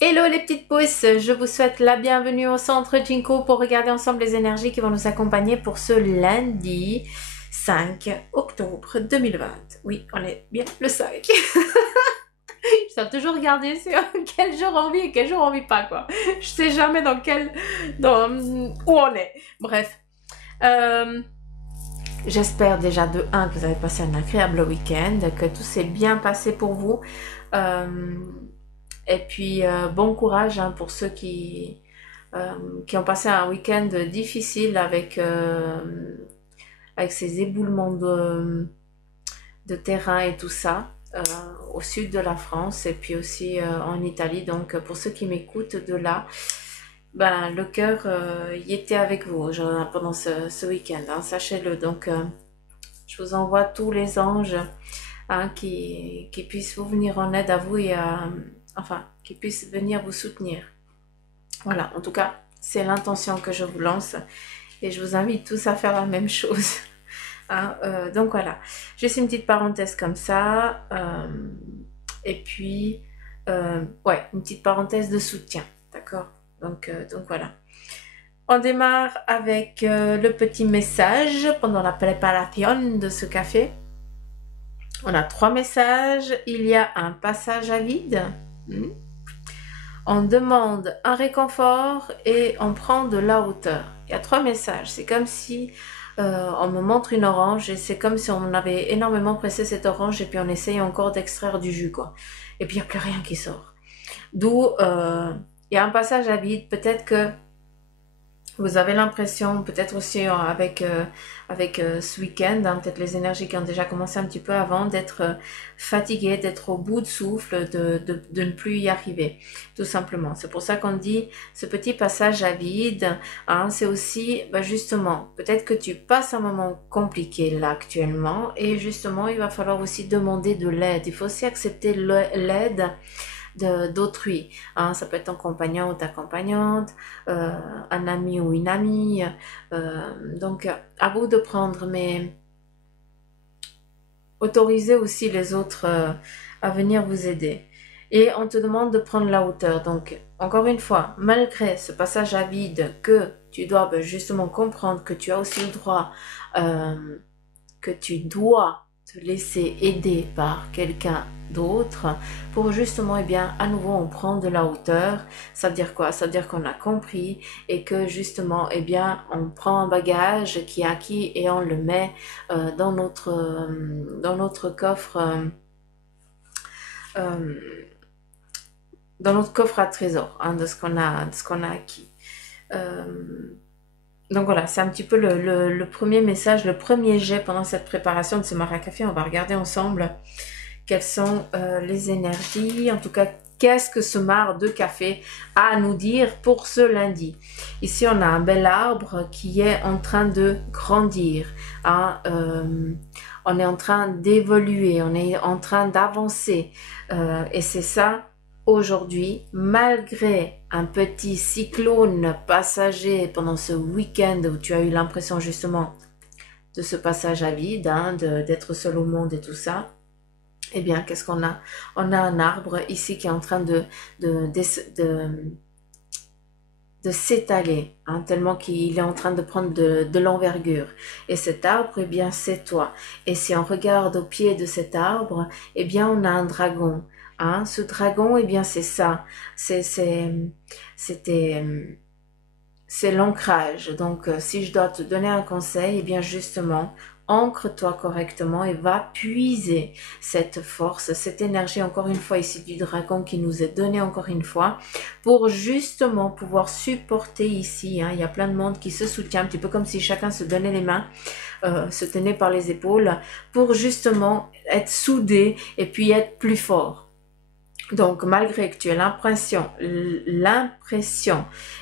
Hello les petites pousses, je vous souhaite la bienvenue au centre Jinko pour regarder ensemble les énergies qui vont nous accompagner pour ce lundi 5 octobre 2020. Oui, on est bien le 5. Je dois toujours regarder sur quel jour on vit et quel jour on vit pas, quoi. Je sais jamais où on est. Bref. J'espère déjà de 1 que vous avez passé un agréable week-end, que tout s'est bien passé pour vous. Et puis, bon courage hein, pour ceux qui ont passé un week-end difficile avec ces éboulements de terrain et tout ça, au sud de la France et puis aussi en Italie. Donc, pour ceux qui m'écoutent de là, ben, le cœur y était avec vous pendant ce week-end, hein, sachez-le. Donc, je vous envoie tous les anges hein, qui puissent vous venir en aide à vous et enfin, qui puissent venir vous soutenir. Voilà, en tout cas, c'est l'intention que je vous lance et je vous invite tous à faire la même chose. Hein, donc voilà, juste une petite parenthèse comme ça et puis, ouais, une petite parenthèse de soutien, d'accord donc voilà. On démarre avec le petit message pendant la préparation de ce café. On a 3 messages. Il y a un passage à vide. On demande un réconfort et on prend de la hauteur. Il y a 3 messages. C'est comme si on me montre une orange et c'est comme si on avait énormément pressé cette orange et puis on essaye encore d'extraire du jus, quoi. Et puis il n'y a plus rien qui sort. D'où il y a un passage à vide. Peut-être que vous avez l'impression, peut-être aussi avec ce week-end, hein, peut-être les énergies qui ont déjà commencé un petit peu avant, d'être fatigué, d'être au bout de souffle, de ne plus y arriver, tout simplement. C'est pour ça qu'on dit ce petit passage à vide, hein, c'est aussi, bah justement, peut-être que tu passes un moment compliqué là actuellement, et justement, il va falloir aussi demander de l'aide. Il faut aussi accepter l'aide d'autrui. Hein, ça peut être ton compagnon ou ta compagnante, un ami ou une amie. Donc, à vous de prendre, mais autorisez aussi les autres à venir vous aider. Et on te demande de prendre la hauteur. Donc, encore une fois, malgré ce passage à vide que tu dois justement comprendre que tu as aussi le droit, que tu dois te laisser aider par quelqu'un d'autre pour justement, eh bien, à nouveau, on prend de la hauteur. Ça veut dire quoi? Ça veut dire qu'on a compris et que justement, eh bien, on prend un bagage qui est acquis et on le met dans notre coffre, dans notre coffre à trésor, hein, de ce qu'on a acquis. Donc voilà, c'est un petit peu le premier message, le premier jet pendant cette préparation de ce Maracafé. On va regarder ensemble quelles sont les énergies, en tout cas, qu'est-ce que ce mar de café a à nous dire pour ce lundi. Ici, on a un bel arbre qui est en train de grandir. Hein, on est en train d'évoluer, on est en train d'avancer. Et c'est ça, aujourd'hui, malgré un petit cyclone passager pendant ce week-end où tu as eu l'impression justement de ce passage à vide, hein, d'être seul au monde et tout ça, eh bien, qu'est-ce qu'on a? On a un arbre ici qui est en train de s'étaler, hein, tellement qu'il est en train de prendre de l'envergure. Et cet arbre, eh bien, c'est toi. Et si on regarde au pied de cet arbre, eh bien, on a un dragon. Hein. Ce dragon, eh bien, c'est ça. C'est l'ancrage. Donc, si je dois te donner un conseil, eh bien, justement, ancre-toi correctement et va puiser cette force, cette énergie, encore une fois ici du dragon qui nous est donné encore une fois, pour justement pouvoir supporter ici, hein, il y a plein de monde qui se soutient, un petit peu comme si chacun se donnait les mains, se tenait par les épaules, pour justement être soudé et puis être plus fort. Donc, malgré que tu aies l'impression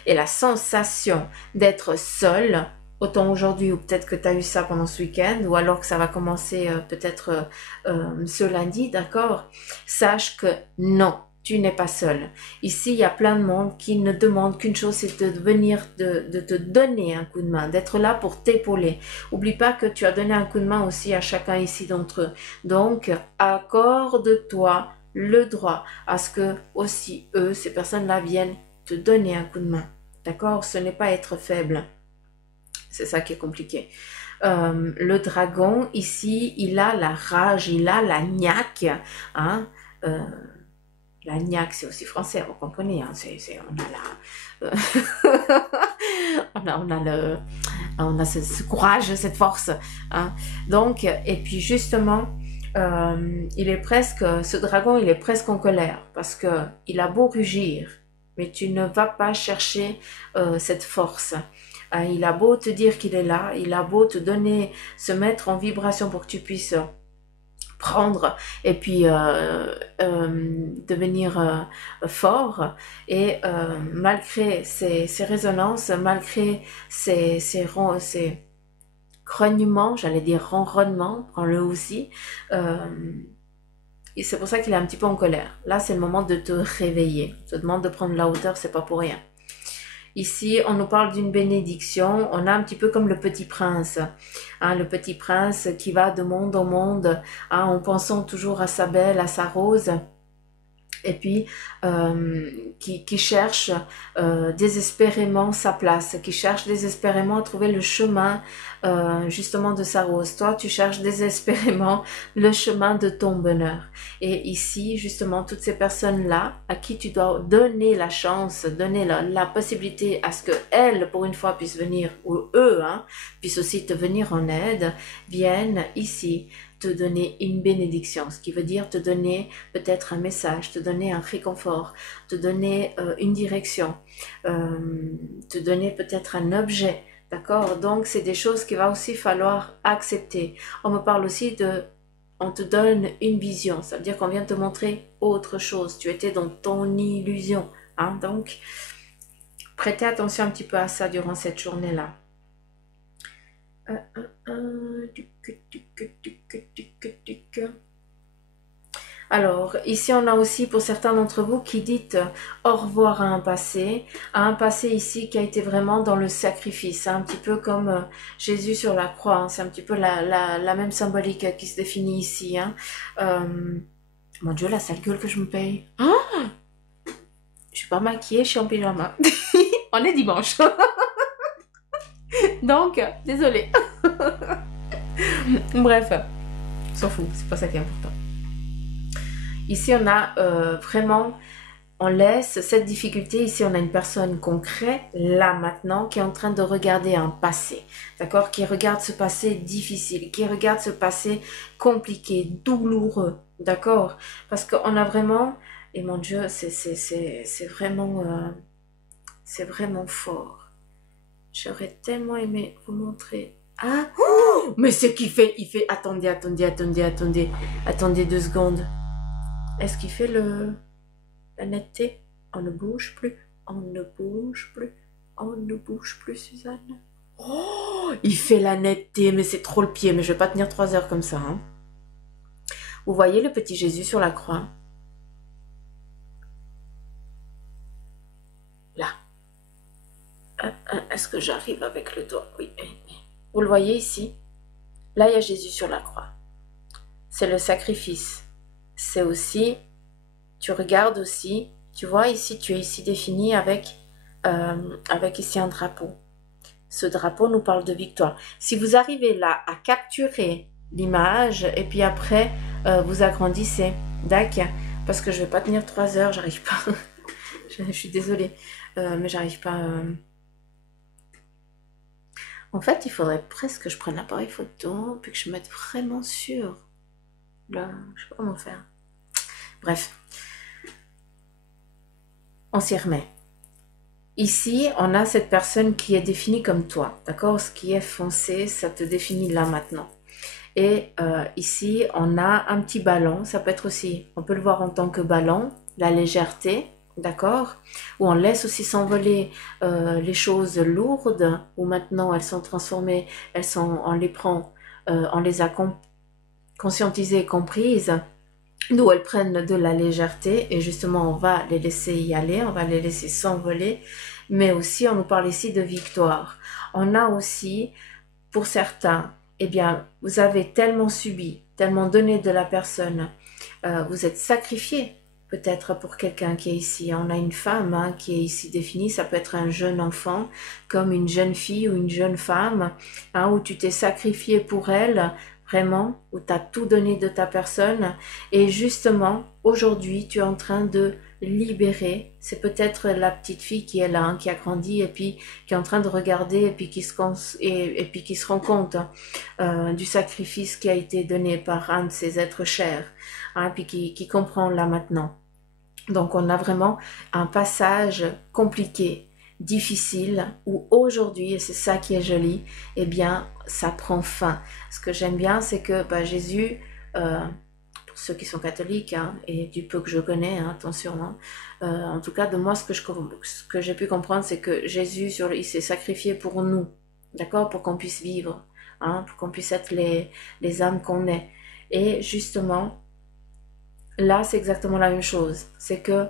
et la sensation d'être seul, autant aujourd'hui ou peut-être que tu as eu ça pendant ce week-end, ou alors que ça va commencer peut-être ce lundi, d'accord? Sache que non, tu n'es pas seul. Ici, il y a plein de monde qui ne demande qu'une chose, c'est de venir, de te donner un coup de main, d'être là pour t'épauler. Oublie pas que tu as donné un coup de main aussi à chacun ici d'entre eux. Donc, accorde-toi le droit à ce que aussi eux, ces personnes-là viennent te donner un coup de main. D'accord? Ce n'est pas être faible. C'est ça qui est compliqué. Le dragon, ici, il a la rage, il a la niaque. Hein? La niaque, c'est aussi français, vous comprenez. Hein? On a on a ce courage, cette force. Hein? Donc, et puis justement, ce dragon, il est presque en colère parce que il a beau rugir, mais tu ne vas pas chercher cette force. Il a beau te dire qu'il est là, il a beau te donner, se mettre en vibration pour que tu puisses prendre et puis devenir fort. Et malgré ces résonances, malgré ces grognements, j'allais dire ronronnements, prends-le aussi, et c'est pour ça qu'il est un petit peu en colère. Là, c'est le moment de te réveiller. Je te demande de prendre la hauteur, c'est pas pour rien. Ici, on nous parle d'une bénédiction. On a un petit peu comme le petit prince. Hein, le petit prince qui va de monde en monde, hein, en pensant toujours à sa belle, à sa rose. Et puis, qui cherche désespérément sa place, qui cherche désespérément à trouver le chemin justement de sa rose. Toi, tu cherches désespérément le chemin de ton bonheur. Et ici, justement, toutes ces personnes-là, à qui tu dois donner la chance, donner la possibilité à ce que elles, pour une fois, puissent venir, ou eux, hein, puissent aussi te venir en aide, viennent ici te donner une bénédiction, ce qui veut dire te donner peut-être un message, te donner un réconfort, te donner une direction, te donner peut-être un objet, d'accord? Donc c'est des choses qu'il va aussi falloir accepter. On me parle aussi on te donne une vision, ça veut dire qu'on vient te montrer autre chose, tu étais dans ton illusion, hein? Donc prêtez attention un petit peu à ça durant cette journée-là. Alors, ici on a aussi pour certains d'entre vous qui dites au revoir à un passé ici qui a été vraiment dans le sacrifice, hein, un petit peu comme Jésus sur la croix, hein, c'est un petit peu la même symbolique qui se définit ici. Hein. Mon Dieu, la sale gueule que je me paye. Oh, je suis pas maquillée, je suis en pyjama. On est dimanche. Donc, désolée. Bref, on s'en fout, c'est pas ça qui est important. Ici, on a vraiment, on laisse cette difficulté. Ici, on a une personne concrète, là, maintenant, qui est en train de regarder un passé, d'accord? Qui regarde ce passé difficile, qui regarde ce passé compliqué, douloureux, d'accord? Parce qu'on a vraiment, et mon Dieu, c'est vraiment fort. J'aurais tellement aimé vous montrer. Ah, oh, mais c'est qu'il fait, attendez 2 secondes. Est-ce qu'il fait la netteté? On ne bouge plus, Suzanne. Oh, il fait la netteté, mais c'est trop le pied, mais je vais pas tenir 3 heures comme ça. Hein. Vous voyez le petit Jésus sur la croix? Là. Est-ce que j'arrive avec le doigt? Oui. Vous le voyez ici? Là, il y a Jésus sur la croix. C'est le sacrifice. C'est aussi, tu regardes aussi, tu vois ici, tu es ici défini avec ici un drapeau. Ce drapeau nous parle de victoire. Si vous arrivez là à capturer l'image et puis après vous agrandissez, d'accord? Parce que je vais pas tenir 3 heures, j'arrive pas. Je suis désolée, mais j'arrive pas. En fait, il faudrait presque que je prenne l'appareil photo puis que je mette vraiment sur. Là, je sais pas comment faire. Bref, on s'y remet. Ici, on a cette personne qui est définie comme toi, d'accord? Ce qui est foncé, ça te définit là maintenant. Et ici, on a un petit ballon, ça peut être aussi, on peut le voir en tant que ballon, la légèreté, d'accord? Où on laisse aussi s'envoler les choses lourdes, où maintenant elles sont transformées, on les prend, on les a conscientisées et comprises, d'où elles prennent de la légèreté et justement on va les laisser y aller, on va les laisser s'envoler, mais aussi on nous parle ici de victoire. On a aussi, pour certains, eh bien, vous avez tellement subi, tellement donné de la personne vous êtes sacrifié. Peut-être pour quelqu'un qui est ici. On a une femme hein, qui est ici définie. Ça peut être un jeune enfant, comme une jeune fille ou une jeune femme, hein, où tu t'es sacrifié pour elle, vraiment, où tu as tout donné de ta personne. Et justement, aujourd'hui, tu es en train de libérer. C'est peut-être la petite fille qui est là, hein, qui a grandi et puis qui est en train de regarder et puis qui et puis qui se rend compte du sacrifice qui a été donné par un de ses êtres chers. Hein, puis qui comprend là maintenant. Donc on a vraiment un passage compliqué, difficile, où aujourd'hui, et c'est ça qui est joli, eh bien ça prend fin. Ce que j'aime bien, c'est que Jésus, pour ceux qui sont catholiques, hein, et du peu que je connais, hein, attention, hein, en tout cas de moi, ce que j'ai pu comprendre, c'est que Jésus, il s'est sacrifié pour nous, d'accord, pour qu'on puisse vivre, hein, pour qu'on puisse être les âmes qu'on est. Et justement, là, c'est exactement la même chose. C'est que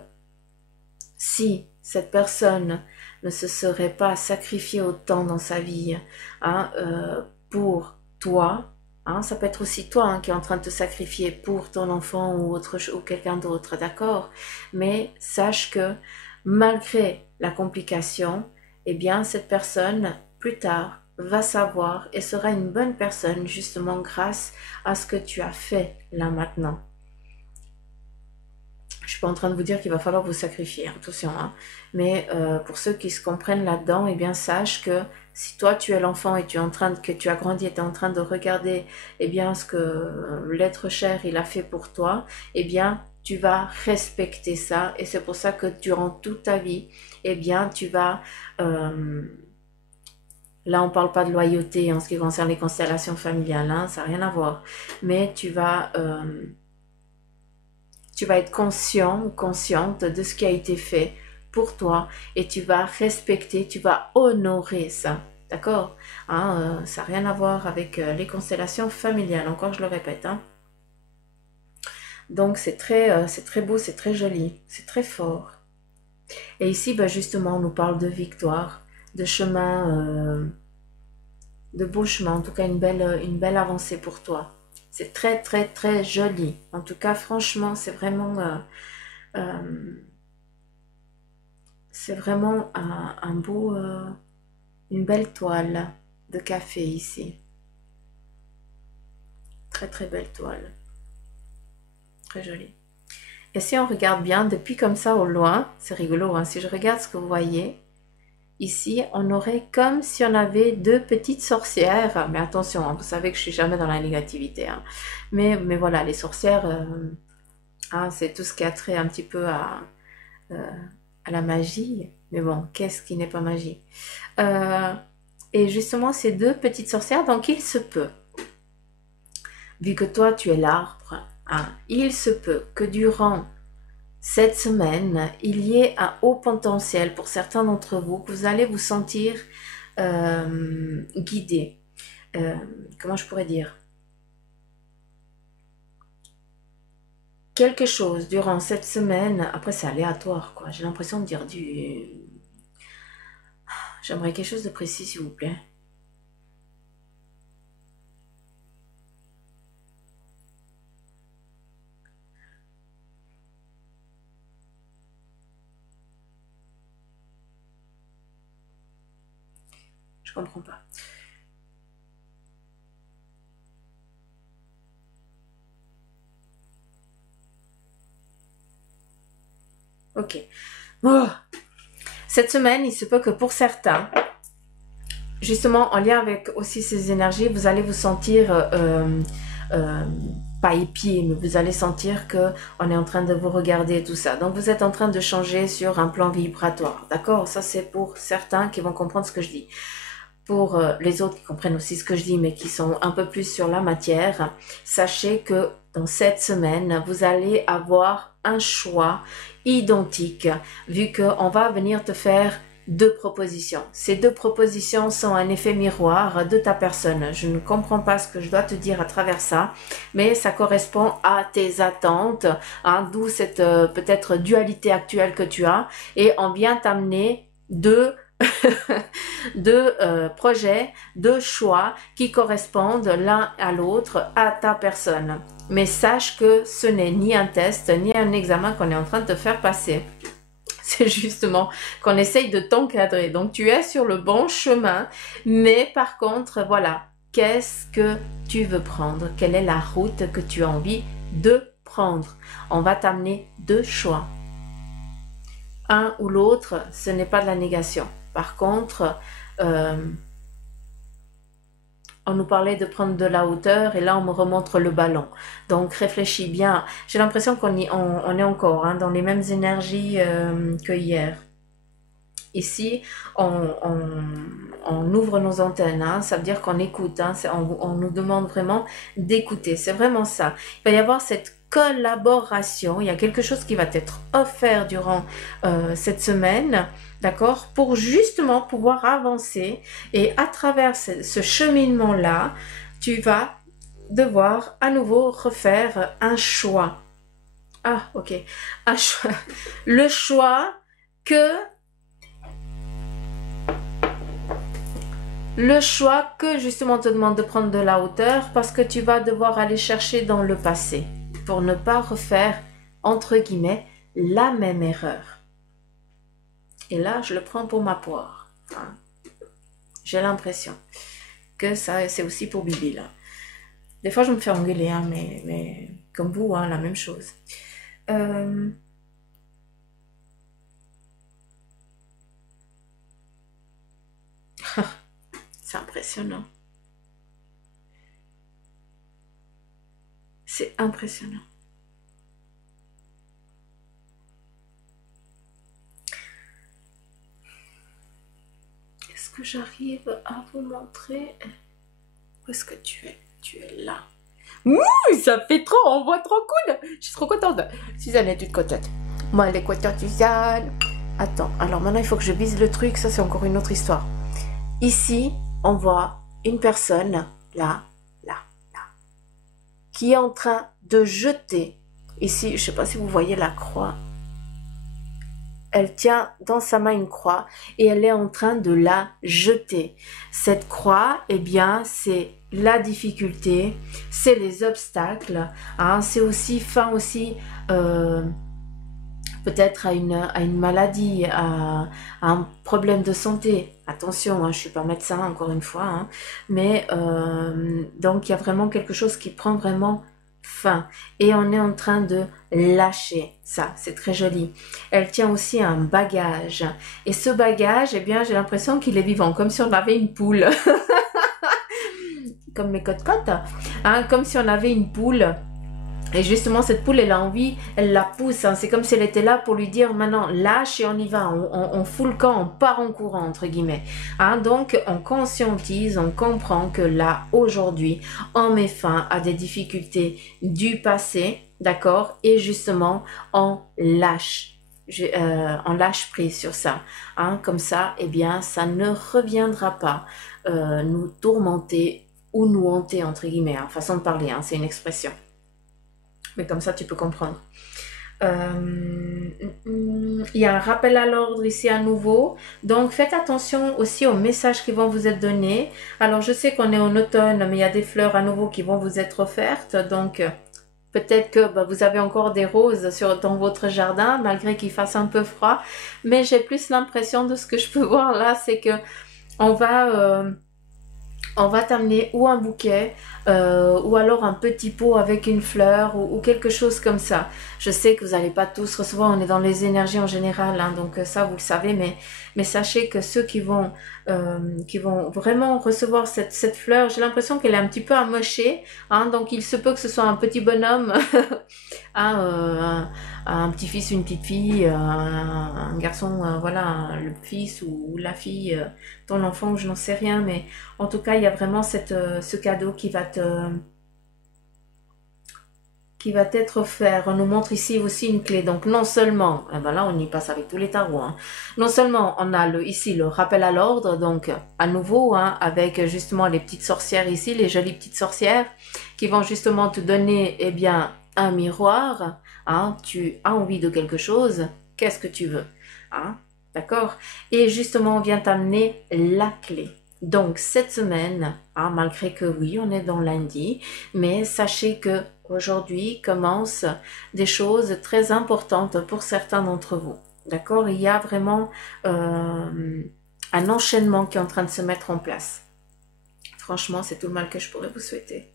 si cette personne ne se serait pas sacrifiée autant dans sa vie hein, pour toi, hein, ça peut être aussi toi hein, qui est en train de te sacrifier pour ton enfant ou quelqu'un d'autre, d'accord? Mais sache que malgré la complication, eh bien cette personne, plus tard, va savoir et sera une bonne personne justement grâce à ce que tu as fait là maintenant. Je suis pas en train de vous dire qu'il va falloir vous sacrifier, attention, hein. Mais pour ceux qui se comprennent là-dedans, eh bien sache que si toi tu es l'enfant et que tu as grandi et tu es en train de regarder eh bien ce que l'être cher il a fait pour toi, eh bien tu vas respecter ça et c'est pour ça que durant toute ta vie, eh bien tu vas là on parle pas de loyauté en ce qui concerne les constellations familiales, hein, ça n'a rien à voir, mais tu vas être conscient ou consciente de ce qui a été fait pour toi et tu vas respecter, tu vas honorer ça. D'accord hein, ça n'a rien à voir avec les constellations familiales, encore je le répète. Hein. Donc c'est très beau, c'est très joli, c'est très fort. Et ici, justement, on nous parle de victoire, de chemin, de beau chemin, en tout cas une belle avancée pour toi. C'est très très très joli. En tout cas, franchement, c'est vraiment un beau, une belle toile de café ici. Très très belle toile. Très jolie. Et si on regarde bien, depuis comme ça au loin, c'est rigolo, hein, si je regarde ce que vous voyez, ici, on aurait comme si on avait deux petites sorcières. Mais attention, hein, vous savez que je suis jamais dans la négativité. Hein. Mais voilà, les sorcières, hein, c'est tout ce qui a trait un petit peu à la magie. Mais bon, qu'est-ce qui n'est pas magie et justement, ces deux petites sorcières, donc il se peut, vu que toi tu es l'arbre, hein, il se peut que durant cette semaine, il y ait un haut potentiel pour certains d'entre vous, que vous allez vous sentir guidé. Comment je pourrais dire? Quelque chose durant cette semaine, après c'est aléatoire, quoi. J'ai l'impression de dire du... J'aimerais quelque chose de précis, s'il vous plaît. Je comprends pas. Ok. Oh. Cette semaine, il se peut que pour certains, justement en lien avec aussi ces énergies, vous allez vous sentir pas épié, mais vous allez sentir que on est en train de vous regarder et tout ça. Donc vous êtes en train de changer sur un plan vibratoire, d'accord? Ça c'est pour certains qui vont comprendre ce que je dis. Pour les autres qui comprennent aussi ce que je dis, mais qui sont un peu plus sur la matière, sachez que dans cette semaine, vous allez avoir un choix identique, vu qu'on va venir te faire deux propositions. Ces deux propositions sont un effet miroir de ta personne. Je ne comprends pas ce que je dois te dire à travers ça, mais ça correspond à tes attentes, hein, d'où cette peut-être dualité actuelle que tu as, et on vient t'amener deux de projets, de choix qui correspondent l'un à l'autre, à ta personne. Mais sache que ce n'est ni un test, ni un examen qu'on est en train de te faire passer. C'est justement qu'on essaye de t'encadrer. Donc tu es sur le bon chemin, mais par contre, voilà, qu'est-ce que tu veux prendre? Quelle est la route que tu as envie de prendre? On va t'amener deux choix. Un ou l'autre, ce n'est pas de la négation. Par contre, on nous parlait de prendre de la hauteur et là on me remontre le ballon. Donc réfléchis bien. J'ai l'impression qu'on on est encore dans les mêmes énergies que hier. Ici, on ouvre nos antennes, ça veut dire qu'on écoute, on nous demande vraiment d'écouter, c'est vraiment ça. Il va y avoir cette collaboration, il y a quelque chose qui va être offert durant cette semaine, d'accord, pour justement pouvoir avancer et à travers ce cheminement-là, tu vas devoir à nouveau refaire un choix. Ah, ok. Un choix. Le choix que justement on te demande de prendre de la hauteur parce que tu vas devoir aller chercher dans le passé pour ne pas refaire, entre guillemets, la même erreur. Et là, je le prends pour ma poire. J'ai l'impression que ça, c'est aussi pour Bibi, là. Des fois, je me fais engueuler, mais comme vous, la même chose. C'est impressionnant. C'est impressionnant. Est-ce que j'arrive à vous montrer? Où est-ce que tu es? Tu es là. Ouh, ça fait trop, on voit trop cool. Je suis trop contente. Suzanne est toute contente. Moi, elle est contente, Suzanne. Attends, alors maintenant, il faut que je vise le truc. Ça, c'est encore une autre histoire. Ici, on voit une personne, là, qui est en train de jeter. Ici, je ne sais pas si vous voyez la croix. Elle tient dans sa main une croix et elle est en train de la jeter. Cette croix, eh bien, c'est la difficulté, c'est les obstacles, c'est aussi fin aussi peut-être à une maladie, à un problème de santé. Attention, je ne suis pas médecin encore une fois, mais donc il y a vraiment quelque chose qui prend vraiment fin et on est en train de lâcher. Ça, c'est très joli. Elle tient aussi un bagage et ce bagage, eh bien, j'ai l'impression qu'il est vivant, comme si on avait une poule. Comme mes cotes-cotes, comme si on avait une poule. Et justement, cette poule, elle a envie, elle la pousse. C'est comme si elle était là pour lui dire, maintenant, lâche et on y va. On fout le camp, on part en courant, entre guillemets. Donc, on conscientise, on comprend que là, aujourd'hui, on met fin à des difficultés du passé, d'accord? Et justement, on lâche. On lâche prise sur ça. Comme ça, eh bien, ça ne reviendra pas nous tourmenter ou nous hanter, entre guillemets. Façon de parler, c'est une expression. Mais comme ça, tu peux comprendre. Il y a un rappel à l'ordre ici à nouveau. Donc, faites attention aussi aux messages qui vont vous être donnés. Alors, je sais qu'on est en automne, mais il y a des fleurs à nouveau qui vont vous être offertes. Donc, peut-être que vous avez encore des roses dans votre jardin, malgré qu'il fasse un peu froid. Mais j'ai plus l'impression de ce que je peux voir là, c'est que on va t'amener ou un bouquet ou alors un petit pot avec une fleur ou quelque chose comme ça. Je sais que vous n'allez pas tous recevoir, on est dans les énergies en général, donc ça vous le savez, mais sachez que ceux qui vont vraiment recevoir cette fleur, j'ai l'impression qu'elle est un petit peu amochée, donc il se peut que ce soit un petit bonhomme, un petit-fils, une petite-fille, un garçon, voilà, le fils ou la fille, ton enfant, je n'en sais rien, mais en tout cas, il y a vraiment ce cadeau qui va t'être offert. On nous montre ici aussi une clé. Donc non seulement, là on y passe avec tous les tarots, non seulement on a ici le rappel à l'ordre, donc à nouveau, avec justement les petites sorcières ici, les jolies petites sorcières, qui vont justement te donner, eh bien, un miroir. Tu as envie de quelque chose, qu'est-ce que tu veux, D'accord? Et justement, on vient t'amener la clé. Donc, cette semaine, hein, malgré que oui, on est dans lundi, mais sachez que aujourd'hui commencent des choses très importantes pour certains d'entre vous. D'accord? Il y a vraiment un enchaînement qui est en train de se mettre en place. Franchement, c'est tout le mal que je pourrais vous souhaiter.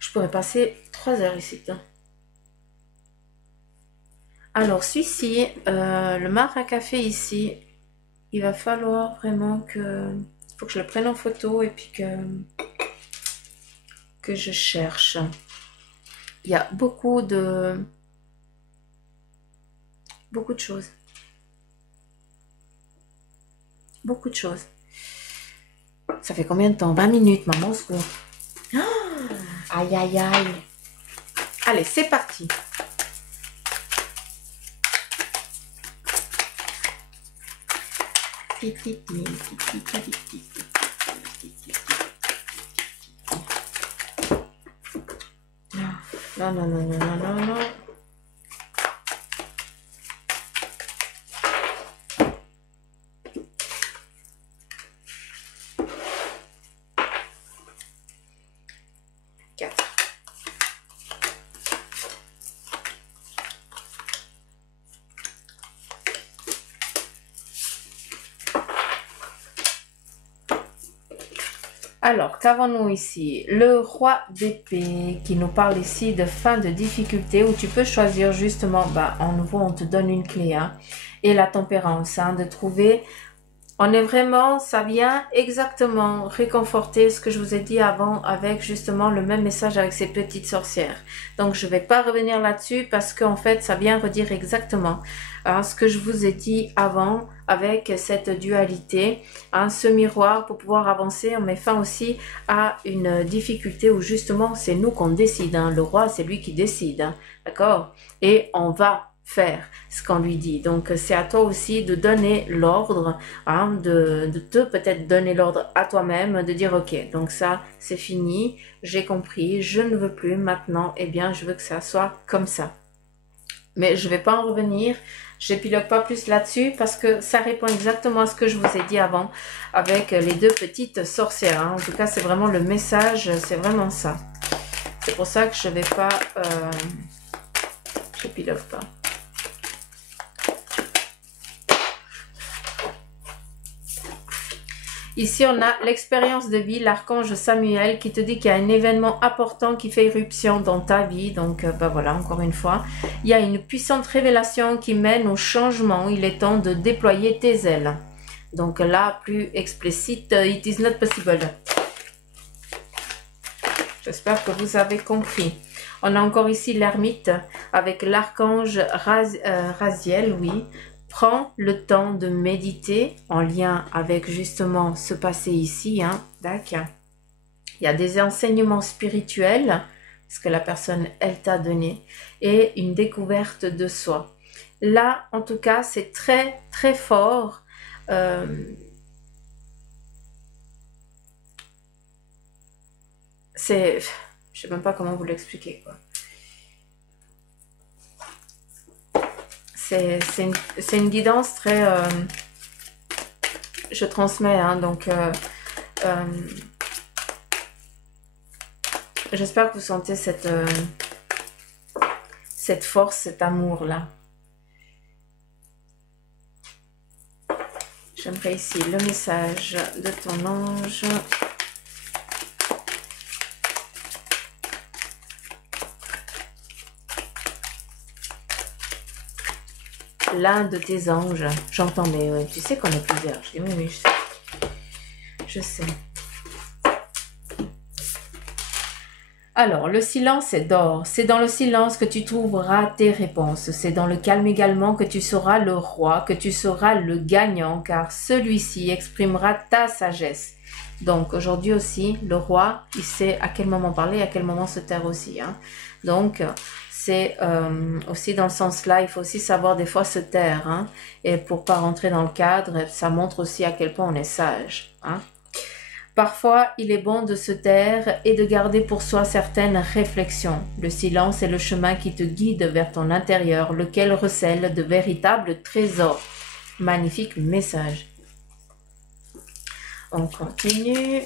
Je pourrais passer 3 heures ici. Alors, celui-ci, le marc à café ici, il va falloir vraiment que... faut que je le prenne en photo et puis que je cherche. Il y a beaucoup de choses. Beaucoup de choses. Ça fait combien de temps? 20 minutes, maman, ce coup. Aïe, aïe, aïe. Allez, c'est parti. Non, non, non, non, non, non, non. Alors, qu'avons-nous ici? Le roi d'épée qui nous parle ici de fin de difficulté où tu peux choisir justement, en nouveau on te donne une clé, hein, et la tempérance, hein, de trouver, on est vraiment, ça vient exactement réconforter ce que je vous ai dit avant avec justement le même message avec ces petites sorcières. Donc, je ne vais pas revenir là-dessus parce qu'en fait, ça vient redire exactement ce que je vous ai dit avant avec cette dualité, ce miroir pour pouvoir avancer. On met fin aussi à une difficulté où justement c'est nous qu'on décide, hein. Le roi c'est lui qui décide, hein. D'accord, et on va faire ce qu'on lui dit. Donc c'est à toi aussi de donner l'ordre, hein, de te peut-être donner l'ordre à toi-même, de dire ok, donc ça c'est fini, j'ai compris, je ne veux plus maintenant, eh bien je veux que ça soit comme ça. Mais je ne vais pas en revenir, j'épilogue pas plus là-dessus parce que ça répond exactement à ce que je vous ai dit avant avec les deux petites sorcières, hein. En tout cas, c'est vraiment le message, c'est vraiment ça. C'est pour ça que je ne vais pas... j'épilogue pas. Ici, on a l'expérience de vie, l'archange Samuel qui te dit qu'il y a un événement important qui fait irruption dans ta vie. Donc, voilà, encore une fois, il y a une puissante révélation qui mène au changement. Il est temps de déployer tes ailes. Donc là, plus explicite, it is not possible. J'espère que vous avez compris. On a encore ici l'ermite avec l'archange Raziel, oui. Prends le temps de méditer en lien avec justement ce passé ici, hein, d'accord. Il y a des enseignements spirituels, ce que la personne, elle t'a donné, et une découverte de soi. Là, en tout cas, c'est très, très fort. C'est... Je sais même pas comment vous l'expliquer, quoi. C'est une guidance très... je transmets, hein, donc... j'espère que vous sentez cette force, cet amour-là. J'aimerais ici le message de ton ange. L'un de tes anges. J'entends, mais ouais, tu sais qu'on est plusieurs. Je dis oui, oui, je sais. Je sais. Alors, le silence est d'or. C'est dans le silence que tu trouveras tes réponses. C'est dans le calme également que tu seras le roi, que tu seras le gagnant, car celui-ci exprimera ta sagesse. Donc, aujourd'hui aussi, le roi, il sait à quel moment parler, à quel moment se taire aussi, hein. Donc, c'est aussi dans le sens-là, il faut aussi savoir des fois se taire, hein, et pour pas rentrer dans le cadre, ça montre aussi à quel point on est sage, hein. Parfois, il est bon de se taire et de garder pour soi certaines réflexions. Le silence est le chemin qui te guide vers ton intérieur, lequel recèle de véritables trésors. Magnifique message. On continue.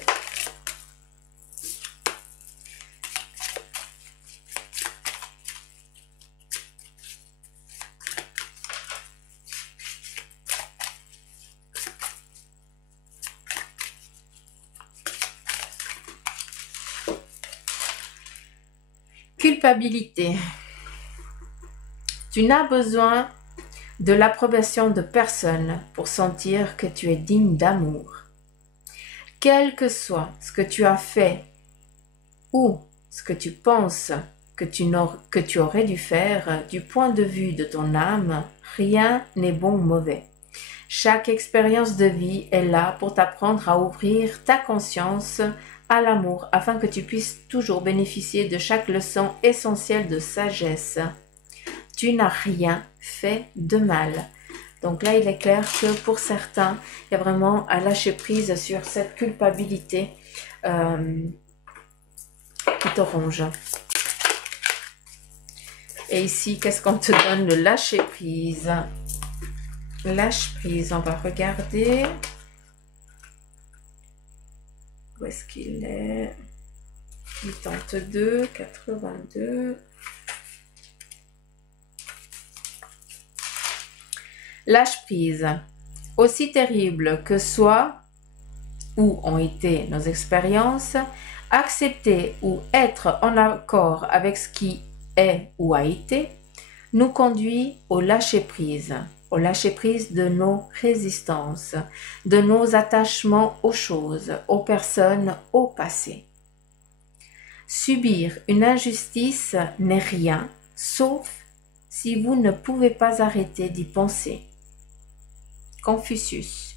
Culpabilité. Tu n'as besoin de l'approbation de personne pour sentir que tu es digne d'amour. Quel que soit ce que tu as fait ou ce que tu penses que tu aurais dû faire, du point de vue de ton âme, rien n'est bon ou mauvais. Chaque expérience de vie est là pour t'apprendre à ouvrir ta conscience à l'amour afin que tu puisses toujours bénéficier de chaque leçon essentielle de sagesse. Tu n'as rien fait de mal. Donc là, il est clair que pour certains, il y a vraiment à lâcher prise sur cette culpabilité qui te ronge. Et ici, qu'est-ce qu'on te donne? Le lâcher prise. Lâche prise, on va regarder. Où est-ce qu'il est? 82, 82. Lâche prise. Aussi terrible que soient ou ont été nos expériences, accepter ou être en accord avec ce qui est ou a été, nous conduit au lâcher prise de nos résistances, de nos attachements aux choses, aux personnes, au passé. Subir une injustice n'est rien, sauf si vous ne pouvez pas arrêter d'y penser. Confucius.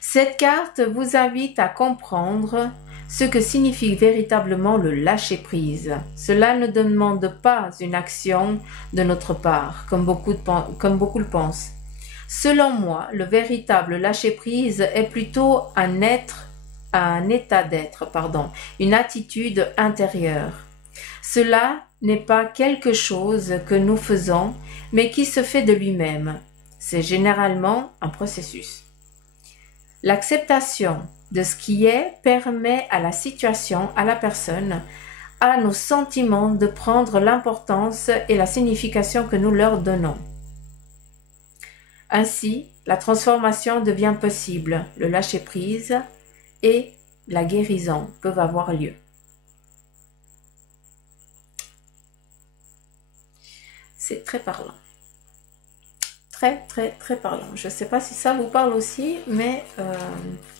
Cette carte vous invite à comprendre ce que signifie véritablement le lâcher-prise. Cela ne demande pas une action de notre part, comme beaucoup le pensent. Selon moi, le véritable lâcher-prise est plutôt un état d'être, une attitude intérieure. Cela n'est pas quelque chose que nous faisons, mais qui se fait de lui-même. C'est généralement un processus. L'acceptation de ce qui est permet à la situation, à la personne, à nos sentiments de prendre l'importance et la signification que nous leur donnons. Ainsi, la transformation devient possible, le lâcher-prise et la guérison peuvent avoir lieu. C'est très parlant. Très parlant. Je ne sais pas si ça vous parle aussi, mais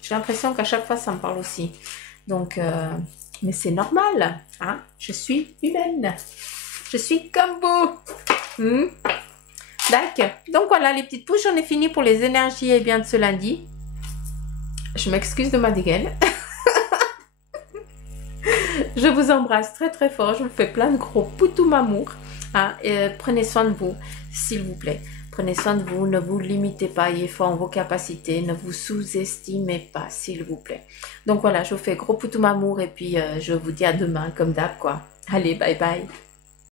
j'ai l'impression qu'à chaque fois, ça me parle aussi. Donc, mais c'est normal, hein? Je suis humaine. Je suis comme vous. D'accord. Donc voilà, les petites pouces, j'en ai fini pour les énergies et bien de ce lundi. Je m'excuse de ma dégaine. Je vous embrasse très fort. Je vous fais plein de gros poutous amour. Hein, et prenez soin de vous, s'il vous plaît. Prenez soin de vous, ne vous limitez pas, ayez foi en vos capacités, ne vous sous-estimez pas, s'il vous plaît. Donc voilà, je vous fais gros poutou amour et puis je vous dis à demain, comme d'hab, quoi. Allez, bye bye.